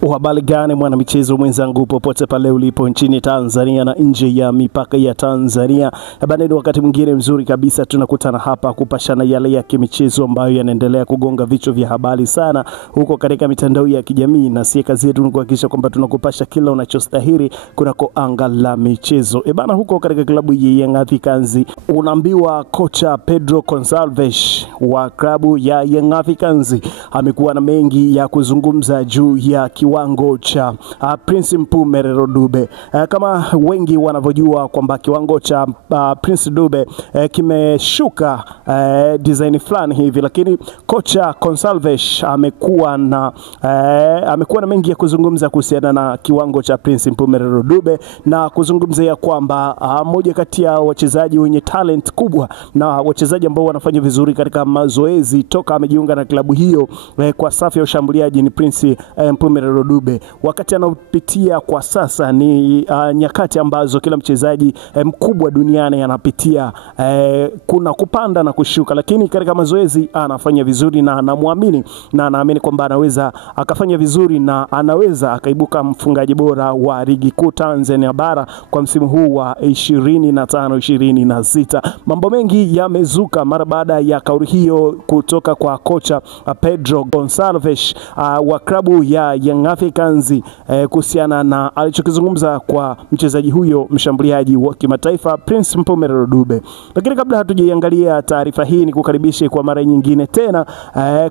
Habari gani mwana michezo mwenzangu popote pale ulipo nchini Tanzania na nje ya mipaka ya Tanzania. Bado ni wakati mwingine mzuri kabisa tunakutana hapa kupashana yale ya kimichezo ambayo yanaendelea kugonga vichwa vya habari sana huko katika mitandao ya kijamii, na si kazi yetu kuhakikisha kwamba tunakupasha kila unachostahili kunako anga la michezo. Huko katika klabu ya Young Africans unaambiwa kocha Pedro Gonçalves wa klabu ya Young Africans amekuwa na mengi ya kuzungumza juu ya kiwango cha Prince Mpumelelo Dube. Kama wengi wanavyojua kwamba kiwango cha Prince Dube kimeshuka design fulani hivi, lakini kocha Gonçalves amekuwa na mengi ya kuzungumza kuhusiana na kiwango cha Prince Mpumelelo Dube, na kuzungumzia kwamba mmoja kati ya wachezaji wenye talent kubwa na wachezaji ambao wanafanya vizuri katika mazoezi toka amejiunga na klabu hiyo kwa safu ya ushambuliaji ni Prince Mpumelelo Dube. Wakati anapitia kwa sasa ni nyakati ambazo kila mchezaji mkubwa duniani anapitia, kuna kupanda na kushuka, lakini katika mazoezi anafanya vizuri na anamuamini na anaamini kwamba anaweza akafanya vizuri na anaweza akaibuka mfungaji bora wa ligi kuu Tanzania bara kwa msimu huu wa 25-26. Mambo mengi yamezuka mara baada ya kauli hiyo kutoka kwa kocha Pedro Gonçalves wa klabu ya Young Africans kuhusiana na alichokizungumza kwa mchezaji huyo mshambuliaji wa kimataifa Prince Mpumelelo Dube. Lakini kabla hatujaangalia taarifa hii, ni kukaribishe kwa mara nyingine tena,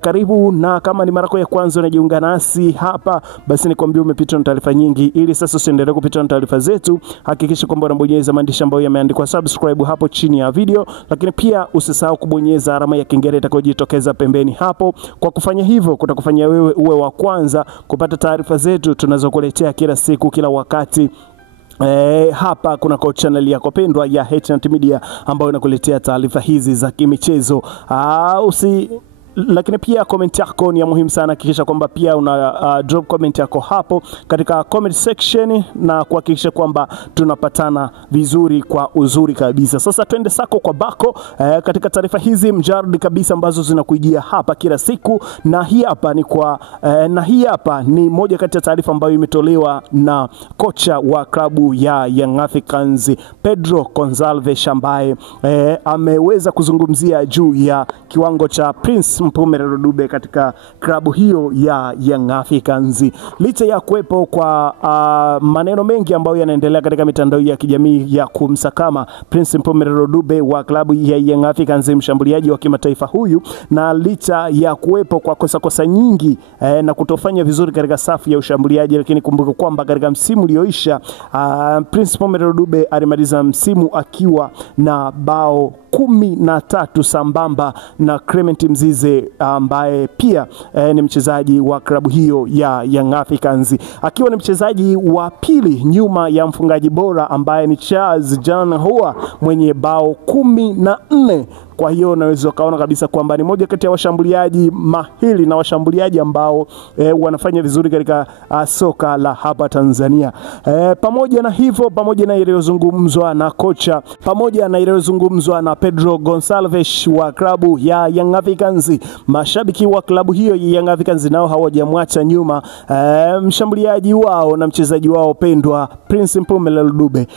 karibu, na kama ni mara yako ya kwanza unajiunga nasi hapa, basi nikwambie umepitwa na taarifa nyingi. Ili sasa usiendelee kupitwa na taarifa zetu, hakikisha kwamba unabonyeza maandishi ambayo yameandikwa subscribe hapo chini ya video, lakini pia usisahau kubonyeza alama ya kengele itakayojitokeza pembeni hapo. Kwa kufanya hivyo kutakufanya wewe uwe wa kwanza kupata taarifa zetu tunazokuletea kila siku kila wakati. Hapa kuna channel yako pendwa ya H&T Media ambayo inakuletea taarifa hizi za kimichezo. Lakini pia comment yako ni ya muhimu sana. Hakikisha kwamba pia una drop comment yako hapo katika comment section na kuhakikisha kwamba tunapatana vizuri kwa uzuri kabisa. Sasa twende sako kwa bako katika taarifa hizi mjardi kabisa ambazo zinakujia hapa kila siku, na hii hapa ni moja kati ya taarifa ambayo imetolewa na kocha wa klabu ya Young Africans Pedro Gonçalves, ambaye ameweza kuzungumzia juu ya kiwango cha Prince Mpumelelo Dube katika klabu hiyo ya Young Africans. Licha ya kuwepo kwa maneno mengi ambayo yanaendelea katika mitandao ya kijamii ya kumsakama Prince Mpumelelo Dube wa klabu ya Young Africans, mshambuliaji wa kimataifa huyu, na licha ya kuwepo kwa kosa nyingi na kutofanya vizuri katika safu ya ushambuliaji, lakini kumbuka kwamba katika msimu ulioisha Prince Mpumelelo Dube alimaliza msimu akiwa na bao 13 sambamba na Clement Mzize ambaye pia ni mchezaji wa klabu hiyo ya Young Africans, akiwa ni mchezaji wa pili nyuma ya mfungaji bora ambaye ni Charles John Ahoua mwenye bao 14. Kwa hiyo unaweza kaona kabisa kwamba ni moja kati ya washambuliaji mahiri na washambuliaji ambao wanafanya vizuri katika soka la hapa Tanzania. Pamoja na hivyo, pamoja na iliyozungumzwa na kocha, pamoja na iliyozungumzwa na Pedro Gonçalves wa klabu ya Young Africans, mashabiki wa klabu hiyo ya Young Africans nao hawajamwacha nyuma mshambuliaji wao na mchezaji wao pendwa Prince Mpumelelo Dube.